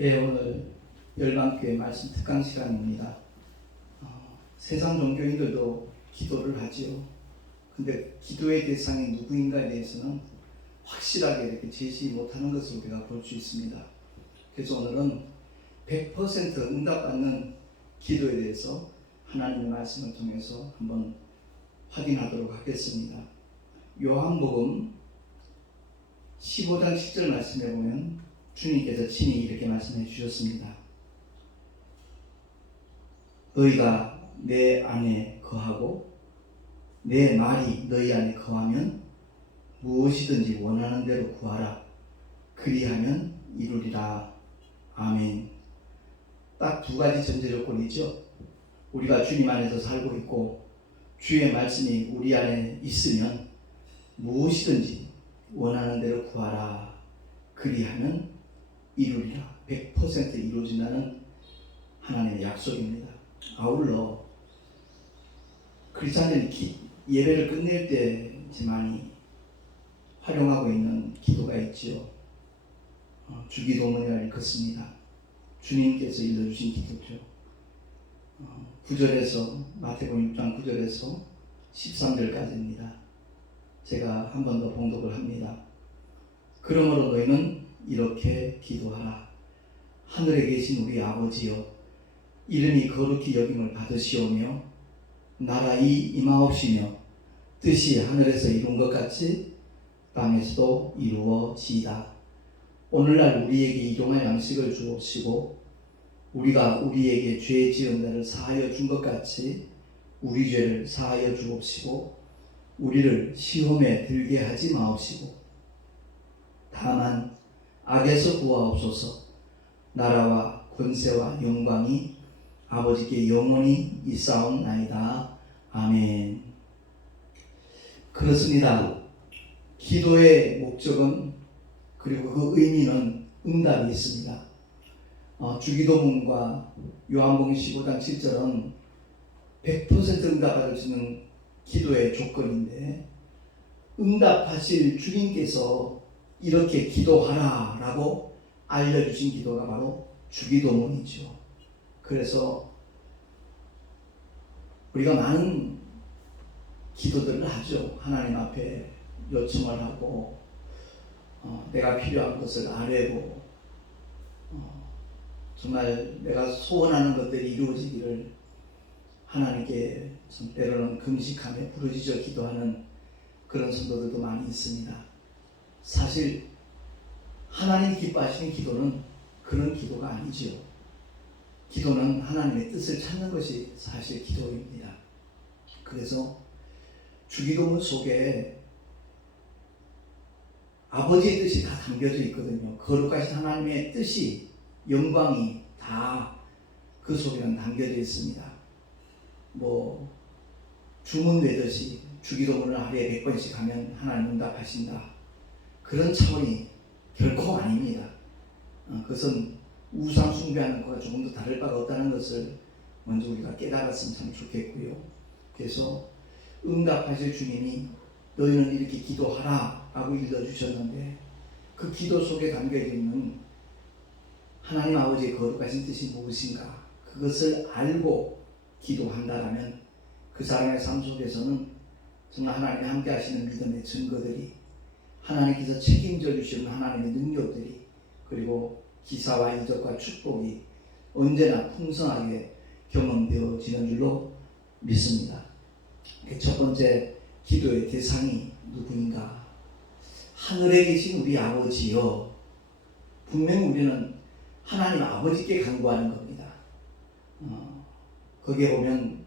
예, 오늘 열방교회 말씀 특강 시간입니다. 세상 종교인들도 기도를 하지요. 근데 기도의 대상이 누구인가에 대해서는 확실하게 이렇게 제시 못하는 것을 우리가 볼 수 있습니다. 그래서 오늘은 100% 응답받는 기도에 대해서 하나님의 말씀을 통해서 한번 확인하도록 하겠습니다. 요한복음 15장 10절 말씀에 보면 주님께서 친히 이렇게 말씀해 주셨습니다. 너희가 내 안에 거하고 내 말이 너희 안에 거하면 무엇이든지 원하는 대로 구하라. 그리하면 이루리라. 아멘. 딱 두 가지 전제 조건이죠. 우리가 주님 안에서 살고 있고 주의 말씀이 우리 안에 있으면 무엇이든지 원하는 대로 구하라. 그리하면 이루리라. 100% 이루어진다는 하나님의 약속입니다. 아울러 크리스찬들이 예배를 끝낼 때 많이 활용하고 있는 기도가 있지요. 주기도문이라 읽었습니다. 주님께서 일러주신 기도죠. 9절에서 마태복음 6장 9절에서 13절까지입니다. 제가 한 번 더 봉독을 합니다. 그러므로 너희는 이렇게 기도하라. 하늘에 계신 우리 아버지여, 이름이 거룩히 여김을 받으시오며 나라의 임하옵시며 뜻이 하늘에서 이룬 것 같이 땅에서도 이루어지이다. 오늘날 우리에게 일용할 양식을 주옵시고 우리가 우리에게 죄 지은 자를 사하여 준 것 같이 우리 죄를 사하여 주옵시고 우리를 시험에 들게 하지 마옵시고 다만 악에서 구하옵소서. 나라와 권세와 영광이 아버지께 영원히 있사옵나이다. 아멘. 그렇습니다. 기도의 목적은 그리고 그 의미는 응답이 있습니다. 주기도문과 요한복음 15장 7절은 100% 응답받을 수 있는 기도의 조건인데 응답하실 주님께서 이렇게 기도하라 라고 알려주신 기도가 바로 주기도문이죠. 그래서 우리가 많은 기도들을 하죠. 하나님 앞에 요청을 하고 내가 필요한 것을 아뢰고 정말 내가 소원하는 것들이 이루어지기를 하나님께 때로는 금식하며 부르짖어 기도하는 그런 성도들도 많이 있습니다. 사실 하나님 기뻐하시는 기도는 그런 기도가 아니지요. 기도는 하나님의 뜻을 찾는 것이 사실 기도입니다. 그래서 주기도문 속에 아버지의 뜻이 다 담겨져 있거든요. 거룩하신 하나님의 뜻이, 영광이 다 그 속에는 담겨져 있습니다. 주문 외듯이 주기도문을 하루에 100번씩 하면 하나님 응답하신다. 그런 차원이 결코 아닙니다. 그것은 우상 숭배하는 것과 조금 더 다를 바가 없다는 것을 먼저 우리가 깨달았으면 참 좋겠고요. 그래서 응답하실 주님이 너희는 이렇게 기도하라 라고 일러주셨는데 그 기도 속에 담겨있는 하나님 아버지의 거룩하신 뜻이 무엇인가, 그것을 알고 기도한다라면 그 사람의 삶 속에서는 정말 하나님이 함께 하시는 믿음의 증거들이, 하나님께서 책임져 주시는 하나님의 능력들이, 그리고 기사와 이적과 축복이 언제나 풍성하게 경험되어지는 줄로 믿습니다. 첫 번째 기도의 대상이 누구인가? 하늘에 계신 우리 아버지여. 분명히 우리는 하나님 아버지께 간구하는 겁니다. 거기에 보면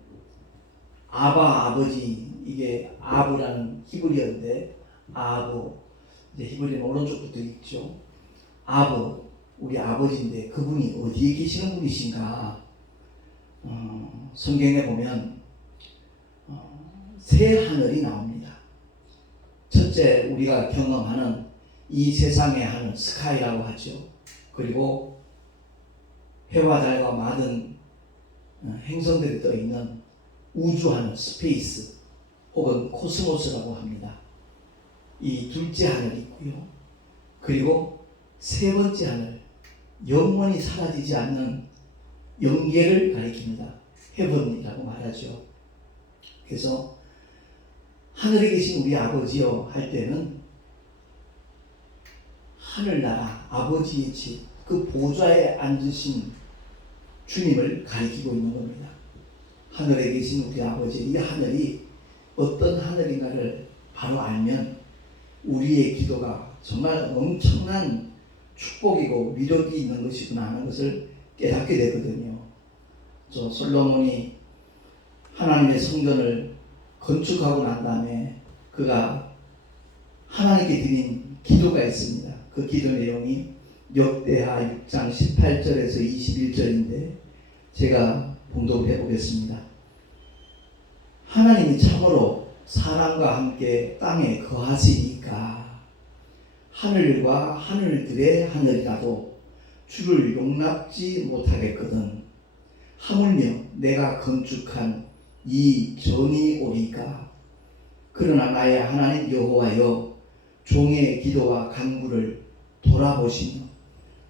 아바 아버지, 이게 아브라는 히브리어인데 아브, 이제 히브리는 오른쪽부터 있죠. 아브, 우리 아버지인데 그분이 어디에 계시는 분이신가? 성경에 보면 새 하늘이 나옵니다. 첫째, 우리가 경험하는 이 세상의 하늘, 스카이라고 하죠. 그리고 해와 달과 많은 행성들이 떠있는 우주하늘, 스페이스 혹은 코스모스라고 합니다. 이 둘째 하늘이 있고요. 그리고 세 번째 하늘, 영원히 사라지지 않는 영계를 가리킵니다. 헤븐이라고 말하죠. 그래서 하늘에 계신 우리 아버지여 할 때는 하늘나라 아버지의 집, 그 보좌에 앉으신 주님을 가리키고 있는 겁니다. 하늘에 계신 우리 아버지, 이 하늘이 어떤 하늘인가를 바로 알면 우리의 기도가 정말 엄청난 축복이고 위력이 있는 것이구나 하는 것을 깨닫게 되거든요. 저 솔로몬이 하나님의 성전을 건축하고 난 다음에 그가 하나님께 드린 기도가 있습니다. 그 기도 내용이 역대하 6장 18절에서 21절인데 제가 봉독을 해보겠습니다. 하나님이 참으로 사람과 함께 땅에 거하시니까 하늘과 하늘들의 하늘이라도 주를 용납지 못하겠거든. 하물며 내가 건축한 이 전이 오리까. 그러나 나의 하나님 여호와여, 종의 기도와 간구를 돌아보시며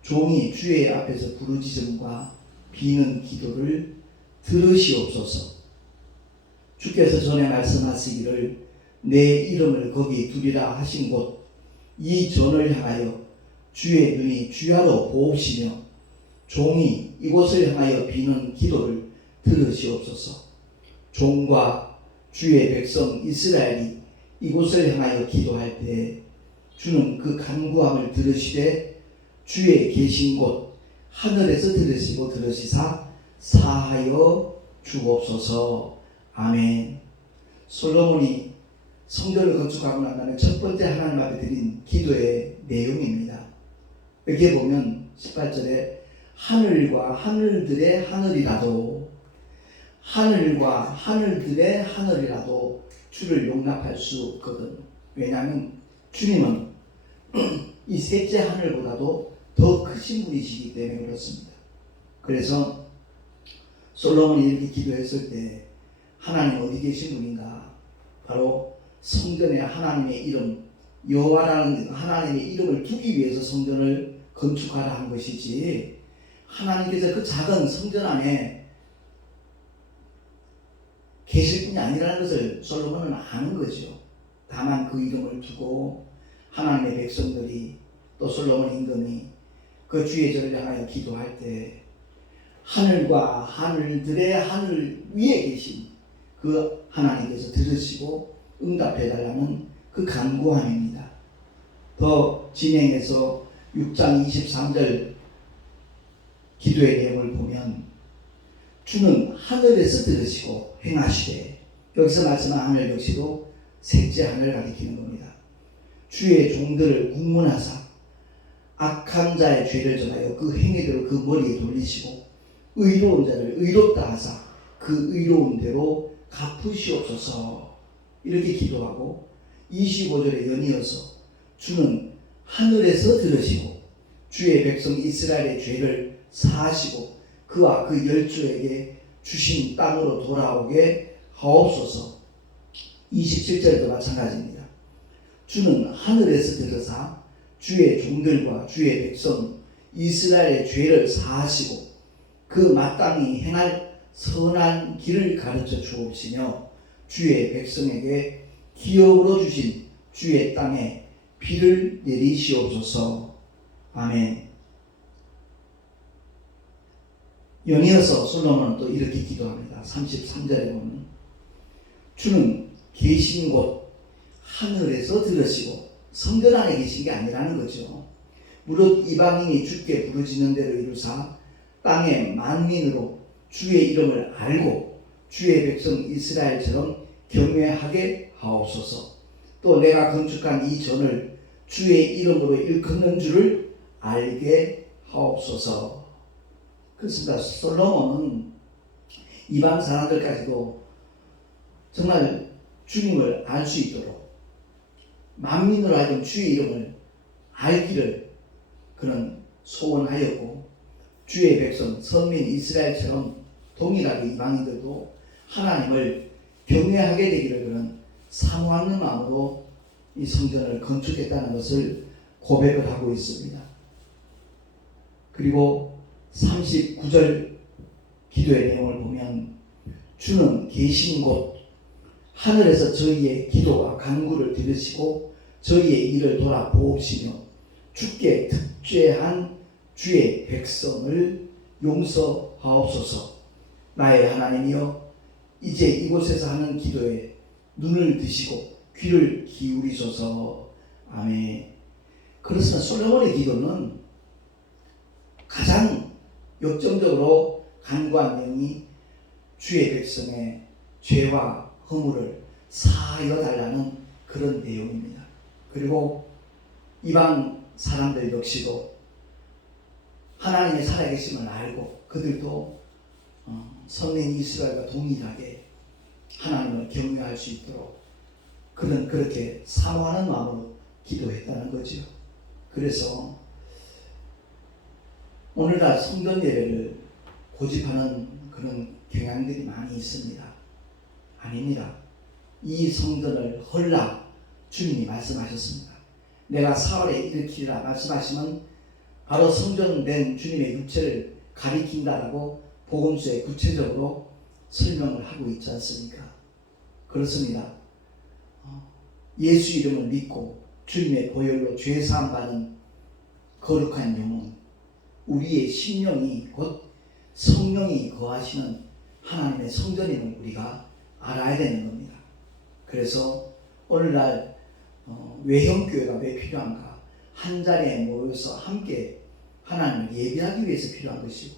종이 주의 앞에서 부르짖음과 비는 기도를 들으시옵소서. 주께서 전에 말씀하시기를 내 이름을 거기 두리라 하신 곳 이 전을 향하여 주의 눈이 주야로 보옵시며 종이 이곳을 향하여 비는 기도를 들으시옵소서. 종과 주의 백성 이스라엘이 이곳을 향하여 기도할 때 주는 그 간구함을 들으시되 주의 계신 곳 하늘에서 들으시고 들으시사 사하여 주옵소서. 아멘. 솔로몬이 성전을 건축하고 난 다음에 첫 번째 하나님 앞에 드린 기도의 내용입니다. 여기에 보면 18절에 하늘과 하늘들의 하늘이라도 하늘과 하늘들의 하늘이라도 주를 용납할 수 없거든. 왜냐하면 주님은 이 셋째 하늘보다도 더 크신 분이시기 때문에 그렇습니다. 그래서 솔로몬이 이렇게 기도했을 때 하나님 어디 계신 분인가? 바로 성전에 하나님의 이름 여호와라는 하나님의 이름을 두기 위해서 성전을 건축하라 한 것이지 하나님께서 그 작은 성전 안에 계실 분이 아니라는 것을 솔로몬은 아는 거죠. 다만 그 이름을 두고 하나님의 백성들이 또 솔로몬 임금이 그 주의 전을 향하여 기도할 때 하늘과 하늘들의 하늘 위에 계신 그 하나님께서 들으시고 응답해달라는 그 간구함입니다. 더 진행해서 6장 23절 기도의 내용을 보면 주는 하늘에서 들으시고 행하시되, 여기서 말씀한 하늘 역시도 셋째 하늘을 가리키는 겁니다. 주의 종들을 국문하사 악한 자의 죄를 전하여 그 행위대로 그 머리에 돌리시고 의로운 자를 의롭다 하사 그 의로운 대로 갚으시옵소서. 이렇게 기도하고 25절에 연이어서 주는 하늘에서 들으시고 주의 백성 이스라엘의 죄를 사하시고 그와 그 열조에게 주신 땅으로 돌아오게 하옵소서. 27절에도 마찬가지입니다. 주는 하늘에서 들으사 주의 종들과 주의 백성 이스라엘의 죄를 사하시고 그 마땅히 행할 선한 길을 가르쳐 주옵시며 주의 백성에게 기업으로 주신 주의 땅에 비를 내리시옵소서. 아멘. 연이어서 솔로몬은 또 이렇게 기도합니다. 33절에 보면 주는 계신 곳 하늘에서 들으시고 성전 안에 계신 게 아니라는 거죠. 무릇 이방인이 주께 부르짖는 대로 이루사 땅의 만민으로 주의 이름을 알고 주의 백성 이스라엘처럼 경외하게 하옵소서. 또 내가 건축한 이 전을 주의 이름으로 일컫는 줄을 알게 하옵소서. 그렇습니다. 솔로몬은 이방 사람들까지도 정말 주님을 알 수 있도록 만민으로 하여금 주의 이름을 알기를 그는 소원하였고, 주의 백성 선민 이스라엘처럼 동일하게 이방인들도 하나님을 경외하게 되기를 그는 사모하는 마음으로 이 성전을 건축했다는 것을 고백을 하고 있습니다. 그리고 39절 기도의 내용을 보면 주는 계신 곳 하늘에서 저희의 기도와 간구를 들으시고 저희의 일을 돌아보시며 주께 특죄한 주의 백성을 용서하옵소서. 나의 하나님이여 이제 이곳에서 하는 기도에 눈을 드시고 귀를 기울이소서. 아멘. 그렇습니다. 솔로몬의 기도는 가장 역점적으로 간구한 내용이 주의 백성의 죄와 허물을 사하여 달라는 그런 내용입니다. 그리고 이방 사람들 역시도 하나님의 살아계심을 알고 그들도 선민 이스라엘과 동일하게 하나님을 경외할 수 있도록 그렇게 사모하는 마음으로 기도했다는 거죠. 그래서 오늘날 성전 예배를 고집하는 그런 경향들이 많이 있습니다. 아닙니다. 이 성전을 헐라 주님이 말씀하셨습니다. 내가 사흘에 일으키리라 말씀하시면 바로 성전된 주님의 육체를 가리킨다라고 복음서에 구체적으로 설명을 하고 있지 않습니까? 그렇습니다. 예수 이름을 믿고 주님의 보혈로 죄 사함 받은 거룩한 영혼, 우리의 심령이 곧 성령이 거하시는 하나님의 성전임을 우리가 알아야 되는 겁니다. 그래서 오늘날 외형교회가 왜 필요한가? 한 자리에 모여서 함께 하나님을 예배하기 위해서 필요한 것이고,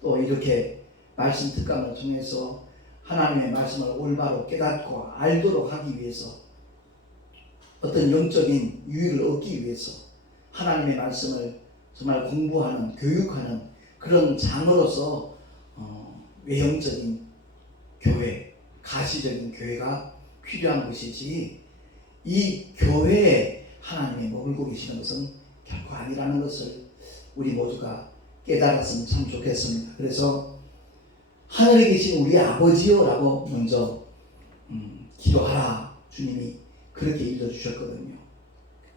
또 이렇게 말씀 특강을 통해서 하나님의 말씀을 올바로 깨닫고 알도록 하기 위해서 어떤 영적인 유익을 얻기 위해서 하나님의 말씀을 정말 공부하는, 교육하는 그런 장으로서 외형적인 교회, 가시적인 교회가 필요한 것이지, 이 교회에 하나님이 머물고 계시는 것은 결코 아니라는 것을 우리 모두가 깨달았으면 참 좋겠습니다. 그래서 하늘에 계신 우리 아버지요 라고 먼저 기도하라 주님이 그렇게 일러주셨거든요.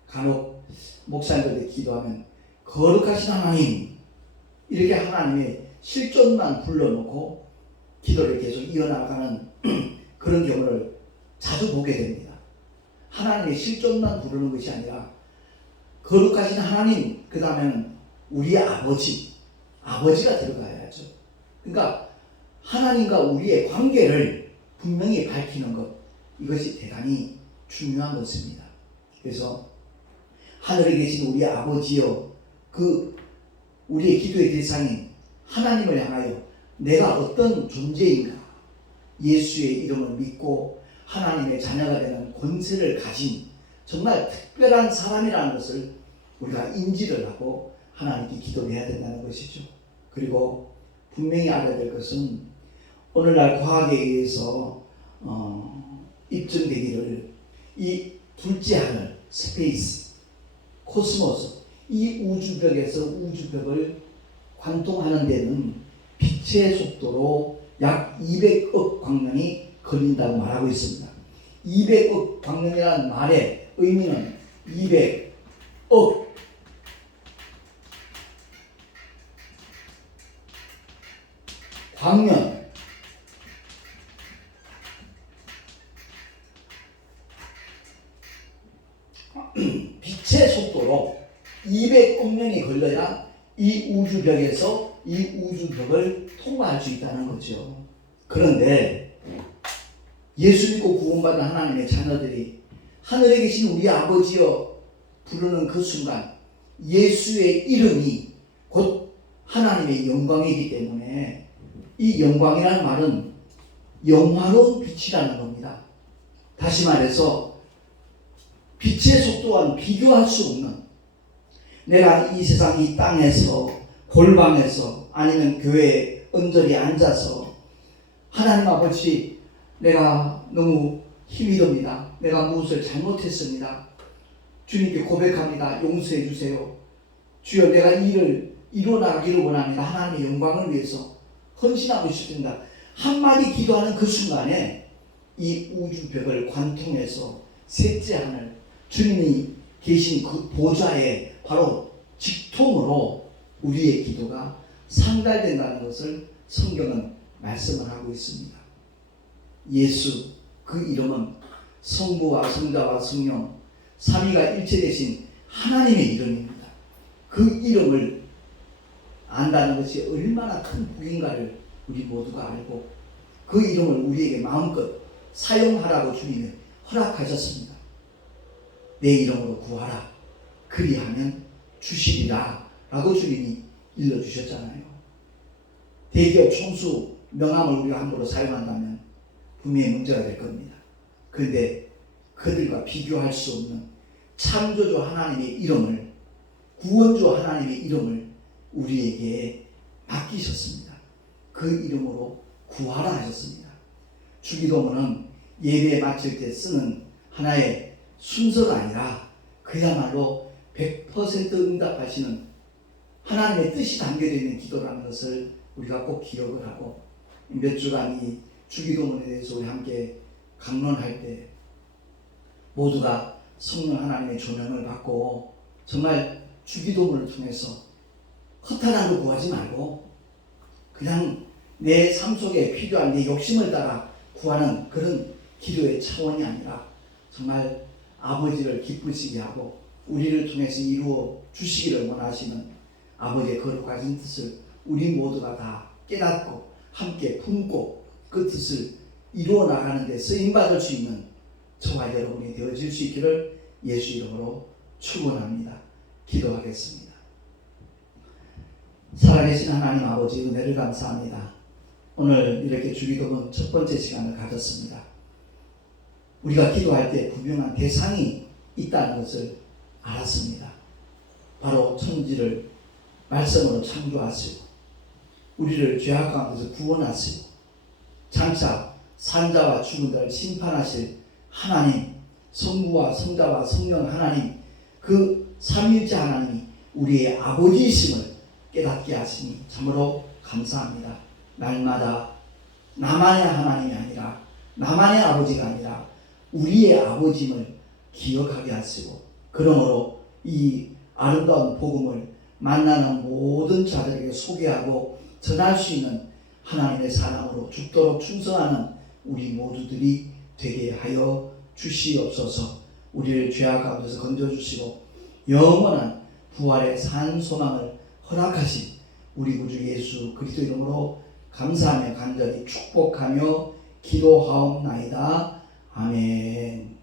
간혹 목사님들이 기도하면 거룩하신 하나님 이렇게 하나님의 실존만 불러놓고 기도를 계속 이어나가는 그런 경우를 자주 보게 됩니다. 하나님의 실존만 부르는 것이 아니라 거룩하신 하나님, 그 다음에는 우리 아버지가 들어가야죠. 그러니까 하나님과 우리의 관계를 분명히 밝히는 것, 이것이 대단히 중요한 것입니다. 그래서 하늘에 계신 우리 아버지여, 우리의 기도의 대상인 하나님을 향하여 내가 어떤 존재인가, 예수의 이름을 믿고 하나님의 자녀가 되는 권세를 가진 정말 특별한 사람이라는 것을 우리가 인지를 하고 하나님께 기도를 해야 된다는 것이죠. 그리고 분명히 알아야 될 것은 오늘날 과학에 의해서 입증되기를 이 둘째 하늘, 스페이스, 코스모스, 이 우주벽에서 우주벽을 관통하는 데는 빛의 속도로 약 200억 광년이 걸린다고 말하고 있습니다. 200억 광년이라는 말의 의미는 200억 광년, 빛의 속도로 200억 년이 걸려야 이 우주벽에서 이 우주벽을 통과할 수 있다는 거죠. 그런데 예수 믿고 구원받은 하나님의 자녀들이 하늘에 계신 우리 아버지여 부르는 그 순간 예수의 이름이 곧 하나님의 영광이기 때문에 이 영광이라는 말은 영화로운 빛이라는 겁니다. 다시 말해서 빛의 속도와는 비교할 수 없는, 내가 이 세상 이 땅에서 골방에서 아니면 교회에 언저리 앉아서 하나님 아버지 내가 너무 힘이 듭니다. 내가 무엇을 잘못했습니다. 주님께 고백합니다. 용서해 주세요. 주여 내가 이 일을 이뤄나가기를 원합니다. 하나님의 영광을 위해서 헌신하고 싶습니다. 한마디 기도하는 그 순간에 이 우주벽을 관통해서 셋째 하늘 주님이 계신 그 보좌에 바로 직통으로 우리의 기도가 상달된다는 것을 성경은 말씀을 하고 있습니다. 예수, 그 이름은 성부와 성자와 성령 삼위가 일체되신 하나님의 이름입니다. 그 이름을 안다는 것이 얼마나 큰 복인가를 우리 모두가 알고 그 이름을 우리에게 마음껏 사용하라고 주님이 허락하셨습니다. 내 이름으로 구하라. 그리하면 주시리라 라고 주님이 일러주셨잖아요. 대기업 총수 명함을 우리가 함부로 사용한다면 분명히 문제가 될 겁니다. 그런데 그들과 비교할 수 없는 창조주 하나님의 이름을, 구원주 하나님의 이름을 우리에게 맡기셨습니다. 그 이름으로 구하라 하셨습니다. 주기도문은 예배 마칠 때 쓰는 하나의 순서가 아니라 그야말로 100% 응답하시는 하나님의 뜻이 담겨져 있는 기도라는 것을 우리가 꼭 기억을 하고, 몇 주간 이 주기도문에 대해서 우리 함께 강론할 때 모두가 성령 하나님의 조명을 받고 정말 주기도문을 통해서 허탄한 거 구하지 말고 그냥 내 삶 속에 필요한 내 욕심을 따라 구하는 그런 기도의 차원이 아니라 정말 아버지를 기쁘시게 하고 우리를 통해서 이루어 주시기를 원하시는 아버지의 거룩하신 뜻을 우리 모두가 다 깨닫고 함께 품고 그 뜻을 이루어 나가는 데 쓰임받을 수 있는 저와 여러분이 되어질 수 있기를 예수 이름으로 축원합니다. 기도하겠습니다. 살아계신 하나님 아버지, 은혜를 감사합니다. 오늘 이렇게 주기도문 첫 번째 시간을 가졌습니다. 우리가 기도할 때 분명한 대상이 있다는 것을 알았습니다. 바로 천지를 말씀으로 창조하시고 우리를 죄악 가운데서 구원하시고 장차 산자와 죽은 자를 심판하실 하나님, 성부와 성자와 성령 하나님, 그 삼위일체 하나님이 우리의 아버지이심을 깨닫게 하시니 참으로 감사합니다. 날마다 나만의 하나님이 아니라, 나만의 아버지가 아니라 우리의 아버지임을 기억하게 하시고, 그러므로 이 아름다운 복음을 만나는 모든 자들에게 소개하고 전할 수 있는 하나님의 사람으로 죽도록 충성하는 우리 모두들이 되게 하여 주시옵소서. 우리를 죄악 가운데서 건져주시고 영원한 부활의 산 소망을 허락하신 우리 구주 예수 그리스도 이름으로 감사하며 간절히 축복하며 기도하옵나이다. 아멘.